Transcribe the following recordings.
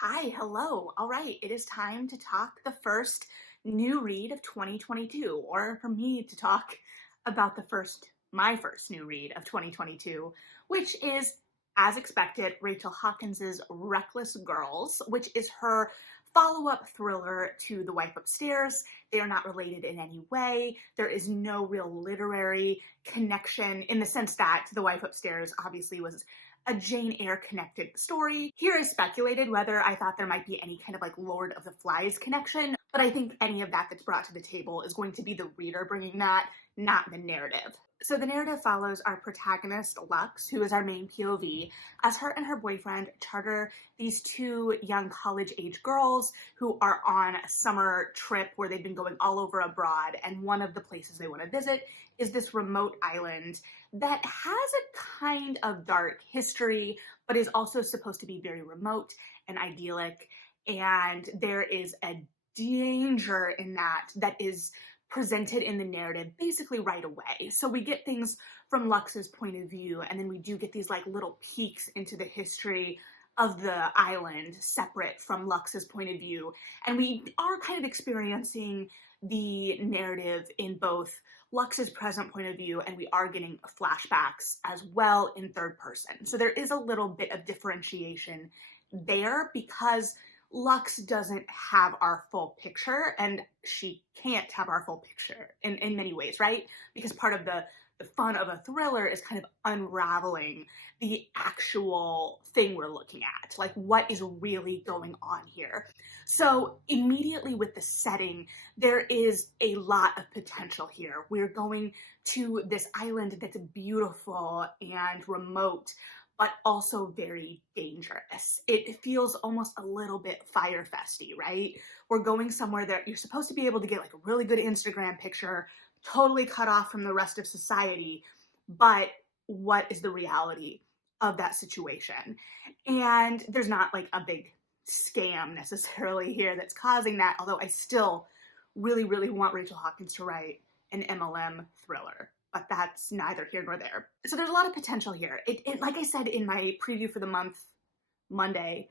Hi, hello. All right, it is time to talk the first new read of 2022, or for me to talk about my first new read of 2022, which is, as expected, Rachel Hawkins's Reckless Girls, which is her follow-up thriller to The Wife Upstairs. They are not related in any way. There is no real literary connection in the sense that The Wife Upstairs obviously was a Jane Eyre connected story. Here I speculated whether I thought there might be any kind of like Lord of the Flies connection, but I think any of that that's brought to the table is going to be the reader bringing that, not the narrative. So the narrative follows our protagonist, Lux, who is our main POV, as her and her boyfriend charter these two young college-age girls who are on a summer trip where they've been going all over abroad, and one of the places they want to visit is this remote island that has a kind of dark history, but is also supposed to be very remote and idyllic, and there is a danger in that is presented in the narrative basically right away. So we get things from Lux's point of view, and then we do get these like little peeks into the history of the island separate from Lux's point of view. And we are kind of experiencing the narrative in both Lux's present point of view, and we are getting flashbacks as well in third person. So there is a little bit of differentiation there because Lux doesn't have our full picture, and she can't have our full picture in many ways, right? Because part of the fun of a thriller is kind of unraveling the actual thing we're looking at, like what is really going on here. So immediately with the setting, there is a lot of potential here. We're going to this island that's beautiful and remote, but also very dangerous. It feels almost a little bit Fyre Festy, right? We're going somewhere that you're supposed to be able to get like a really good Instagram picture, totally cut off from the rest of society, but what is the reality of that situation? And there's not like a big scam necessarily here that's causing that, although I still really, really want Rachel Hawkins to write an MLM thriller, but that's neither here nor there. So there's a lot of potential here. Like I said in my preview for the month, Monday,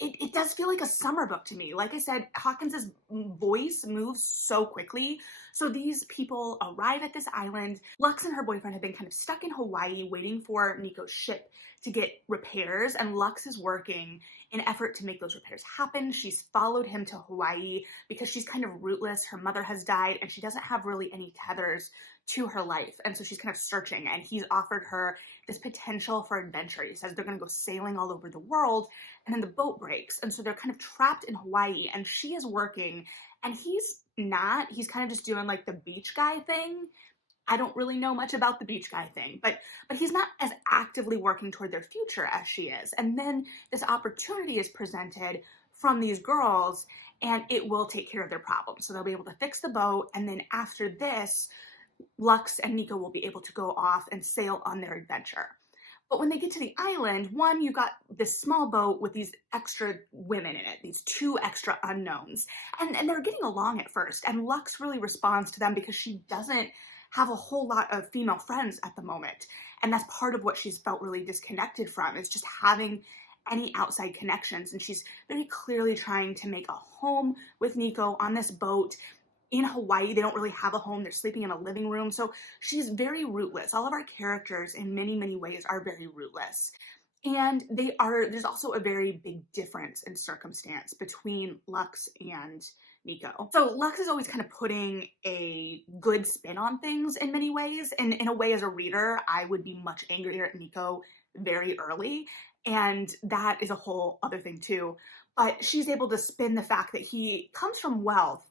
it does feel like a summer book to me. Like I said, Hawkins's voice moves so quickly. So these people arrive at this island. Lux and her boyfriend have been kind of stuck in Hawaii waiting for Nico's ship to get repairs, and Lux is working in effort to make those repairs happen. She's followed him to Hawaii because she's kind of rootless. Her mother has died and she doesn't have really any tethers to her life. And so she's kind of searching, and he's offered her this potential for adventure. He says they're going to go sailing all over the world, and then the boat breaks. And so they're kind of trapped in Hawaii, and she is working and he's not. He's kind of just doing like the beach guy thing. I don't really know much about the beach guy thing, but he's not as actively working toward their future as she is. And then this opportunity is presented from these girls, and it will take care of their problems. So they'll be able to fix the boat, and then after this, Lux and Nico will be able to go off and sail on their adventure. But when they get to the island, one, you got this small boat with these extra women in it, these two extra unknowns. And they're getting along at first. And Lux really responds to them because she doesn't have a whole lot of female friends at the moment. And that's part of what she's felt really disconnected from, is just having any outside connections. And she's very clearly trying to make a home with Nico on this boat. In Hawaii, they don't really have a home. They're sleeping in a living room. So she's very rootless. All of our characters in many, many ways are very rootless. And there's also a very big difference in circumstance between Lux and Nico. So Lux is always kind of putting a good spin on things in many ways. And in a way, as a reader, I would be much angrier at Nico very early. And that is a whole other thing too. But she's able to spin the fact that he comes from wealth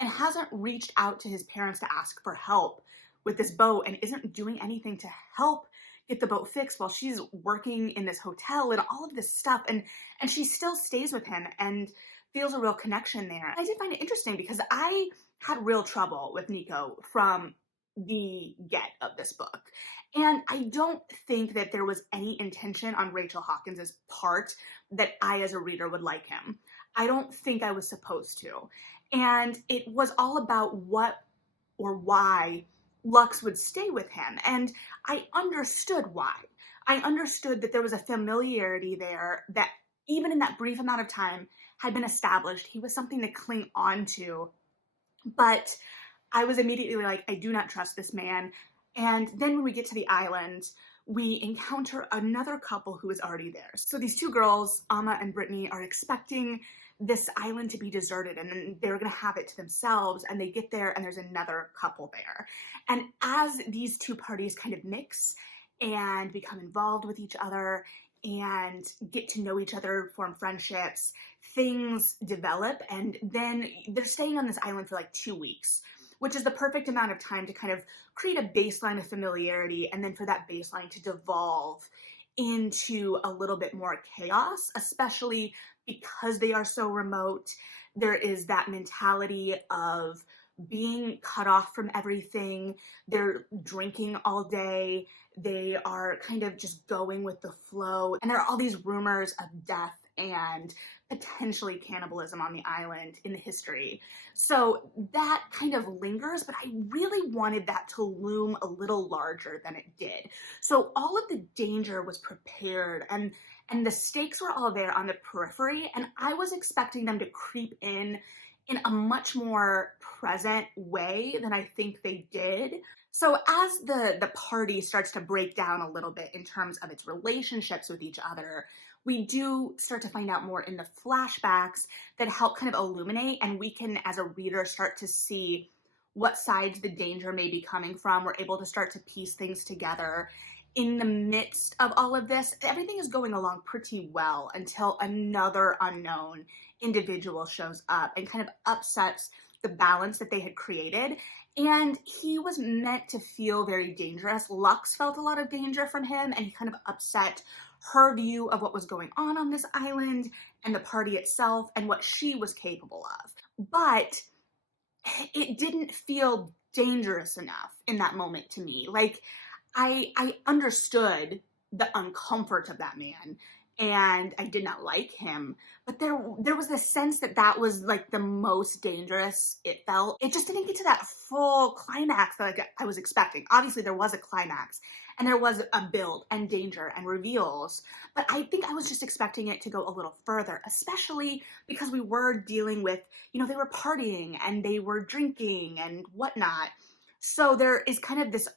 and hasn't reached out to his parents to ask for help with this boat, and isn't doing anything to help get the boat fixed while she's working in this hotel and all of this stuff. And she still stays with him and feels a real connection there. I did find it interesting because I had real trouble with Nico from the get of this book. And I don't think that there was any intention on Rachel Hawkins's part that I as a reader would like him. I don't think I was supposed to. And it was all about what or why Lux would stay with him. And I understood why. I understood that there was a familiarity there that even in that brief amount of time, had been established. He was something to cling on to. But I was immediately like, I do not trust this man. And then when we get to the island, we encounter another couple who is already there. So these two girls, Amma and Brittany, are expecting this island to be deserted and then they're going to have it to themselves. And they get there and there's another couple there. And as these two parties kind of mix and become involved with each other and get to know each other, form friendships, things develop. And then they're staying on this island for like 2 weeks, which is the perfect amount of time to kind of create a baseline of familiarity and then for that baseline to devolve into a little bit more chaos, especially because they are so remote. There is that mentality of being cut off from everything. They're drinking all day. They are kind of just going with the flow. And there are all these rumors of death and potentially cannibalism on the island in the history. So that kind of lingers, but I really wanted that to loom a little larger than it did. So all of the danger was prepared and the stakes were all there on the periphery, and I was expecting them to creep in a much more present way than I think they did. So as the party starts to break down a little bit in terms of its relationships with each other, we do start to find out more in the flashbacks that help kind of illuminate, and we can, as a reader, start to see what sides the danger may be coming from. We're able to start to piece things together. In the midst of all of this, everything is going along pretty well until another unknown individual shows up and kind of upsets the balance that they had created. And he was meant to feel very dangerous. Lux felt a lot of danger from him, and he kind of upset her view of what was going on this island and the party itself and what she was capable of. But it didn't feel dangerous enough in that moment to me. Like, I understood the uncomfort of that man and I did not like him, but there was this sense that was like the most dangerous it felt. It just didn't get to that full climax that I was expecting. Obviously there was a climax and there was a build and danger and reveals, but I think I was just expecting it to go a little further, especially because we were dealing with, they were partying and they were drinking and whatnot. So there is kind of this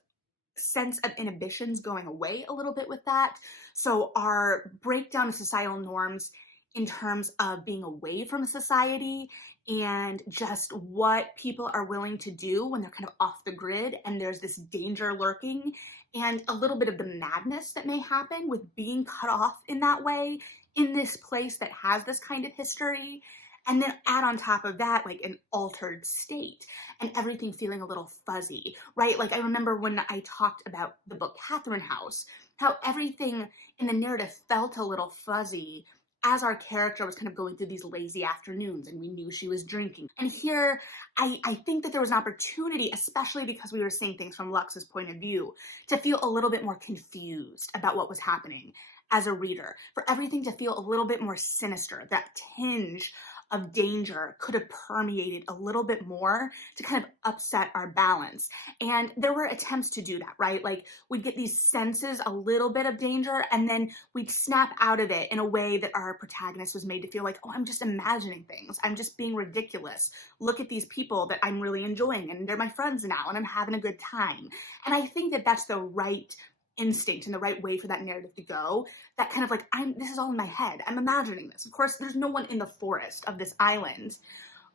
sense of inhibitions going away a little bit with that. So our breakdown of societal norms in terms of being away from society and just what people are willing to do when they're kind of off the grid and there's this danger lurking and a little bit of the madness that may happen with being cut off in that way in this place that has this kind of history. And then add on top of that, like an altered state and everything feeling a little fuzzy, right? Like I remember when I talked about the book Catherine House, how everything in the narrative felt a little fuzzy as our character was kind of going through these lazy afternoons and we knew she was drinking. And here, I think that there was an opportunity, especially because we were seeing things from Lux's point of view, to feel a little bit more confused about what was happening as a reader, for everything to feel a little bit more sinister, that tinge of danger could have permeated a little bit more to kind of upset our balance. And there were attempts to do that, right? Like we'd get these senses, a little bit of danger, and then we'd snap out of it in a way that our protagonist was made to feel like, oh, I'm just imagining things. I'm just being ridiculous. Look at these people that I'm really enjoying and they're my friends now and I'm having a good time. And I think that that's the right instinct and the right way for that narrative to go, that kind of like, this is all in my head, I'm imagining this. Of course, there's no one in the forest of this island,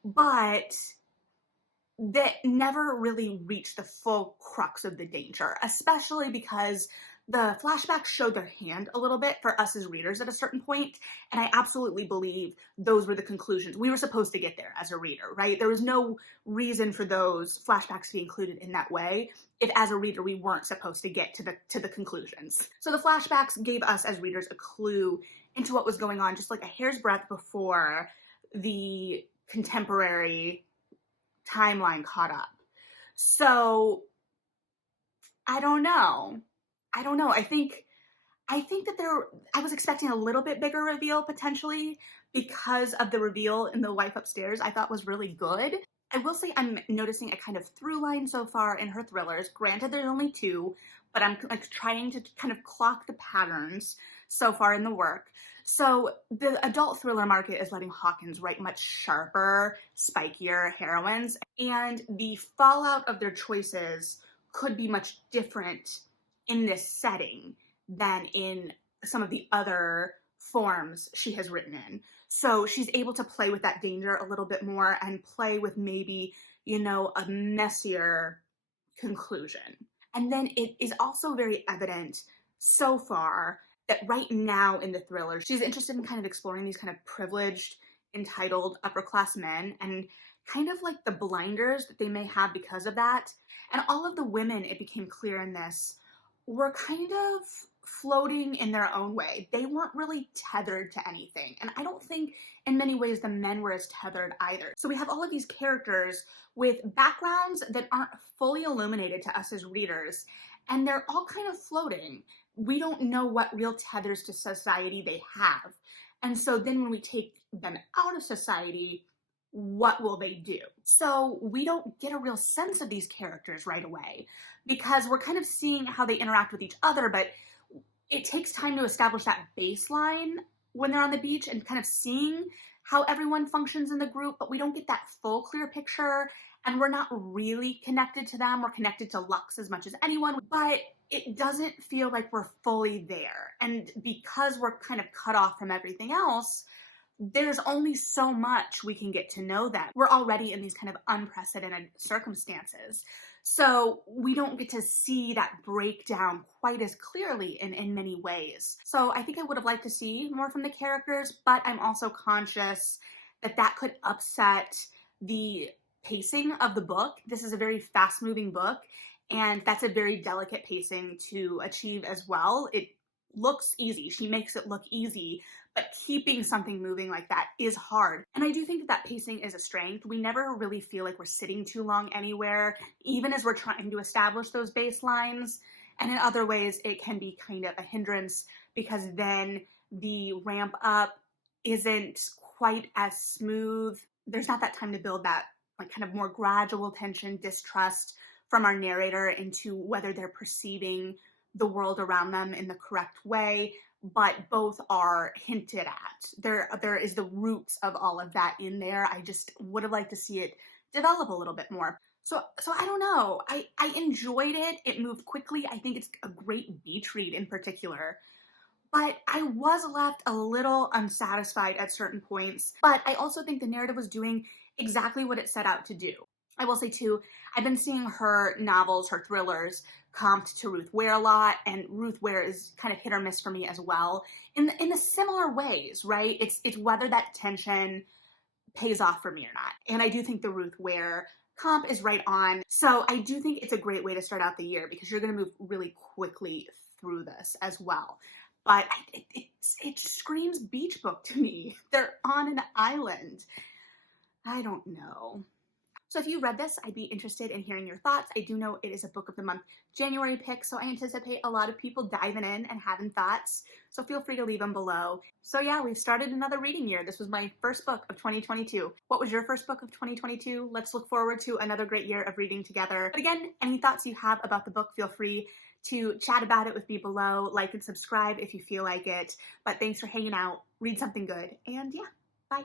but that never really reached the full crux of the danger, especially because the flashbacks showed their hand a little bit for us as readers at a certain point, and I absolutely believe those were the conclusions. We were supposed to get there as a reader, right? There was no reason for those flashbacks to be included in that way if as a reader we weren't supposed to get to the conclusions. So the flashbacks gave us as readers a clue into what was going on just like a hair's breadth before the contemporary timeline caught up. So I don't know. I think that I was expecting a little bit bigger reveal potentially because of the reveal in The Wife Upstairs I thought was really good. I will say I'm noticing a kind of through line so far in her thrillers. Granted, there's only 2, but I'm like trying to kind of clock the patterns so far in the work. So the adult thriller market is letting Hawkins write much sharper, spikier heroines, and the fallout of their choices could be much different in this setting than in some of the other forms she has written in. So she's able to play with that danger a little bit more and play with maybe, a messier conclusion. And then it is also very evident so far that right now in the thriller, she's interested in kind of exploring these kind of privileged, entitled upper class men and kind of like the blinders that they may have because of that. And all of the women, it became clear in this, were kind of floating in their own way. They weren't really tethered to anything. And I don't think in many ways the men were as tethered either. So we have all of these characters with backgrounds that aren't fully illuminated to us as readers, and they're all kind of floating. We don't know what real tethers to society they have. And so then when we take them out of society, what will they do? So we don't get a real sense of these characters right away because we're kind of seeing how they interact with each other, but it takes time to establish that baseline when they're on the beach and kind of seeing how everyone functions in the group, but we don't get that full clear picture and we're not really connected to them. We're connected to Lux as much as anyone, but it doesn't feel like we're fully there. And because we're kind of cut off from everything else, there's only so much we can get to know them. We're already in these kind of unprecedented circumstances. So we don't get to see that breakdown quite as clearly in many ways. So I think I would have liked to see more from the characters, but I'm also conscious that that could upset the pacing of the book. This is a very fast-moving book, and that's a very delicate pacing to achieve as well. It looks easy. She makes it look easy, but keeping something moving like that is hard. And I do think that pacing is a strength. We never really feel like we're sitting too long anywhere, even as we're trying to establish those baselines. And in other ways, it can be kind of a hindrance because then the ramp up isn't quite as smooth. There's not that time to build that like kind of more gradual tension, distrust from our narrator into whether they're perceiving the world around them in the correct way, but both are hinted at. There is the roots of all of that in there. I just would have liked to see it develop a little bit more. So I don't know. I enjoyed it. It moved quickly. I think it's a great beach read in particular. But I was left a little unsatisfied at certain points. But I also think the narrative was doing exactly what it set out to do. I will say too, I've been seeing her novels, her thrillers, comped to Ruth Ware a lot, and Ruth Ware is kind of hit or miss for me as well in the similar ways, right? It's whether that tension pays off for me or not. And I do think the Ruth Ware comp is right on. So I do think it's a great way to start out the year because you're going to move really quickly through this as well. But it screams beach book to me. They're on an island. I don't know. So if you read this, I'd be interested in hearing your thoughts. I do know it is a book of the month January pick, so I anticipate a lot of people diving in and having thoughts. So feel free to leave them below. So yeah, we've started another reading year. This was my first book of 2022. What was your first book of 2022? Let's look forward to another great year of reading together. But again, any thoughts you have about the book, feel free to chat about it with me below. Like and subscribe if you feel like it. But thanks for hanging out. Read something good. And yeah, bye.